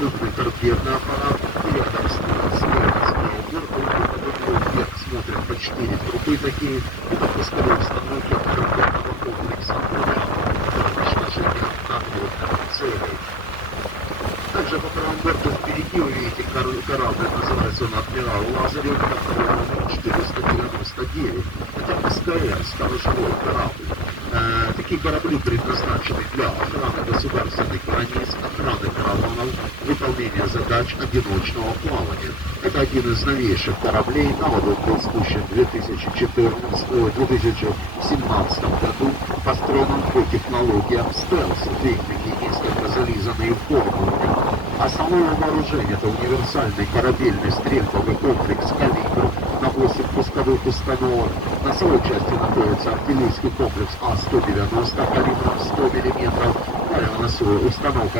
взрывный торпедный аппарат, рядом с вверх смотрят по 4 трубы такие, это пусковые установки торпедного комплекса для уничтожения надводных целей. Также по правому борту впереди вы видите корабль, называется он «Адмирал Лазарев», который номер 499. Это СКР, сторожевой корабль. Такие корабли предназначены для охраны государственных границ, охраны караванов, выполнения задач одиночного плавания. Это один из новейших кораблей. На воду был спущен в 2017 году, построен по технологиям стелс, техники несколько зализанные формулами. Основное вооружение – это универсальный корабельный стрельбовый комплекс «Калибр» на 8 пусковых установок. На носовой части находится артиллерийский комплекс А-190 калибром 100 мм, установка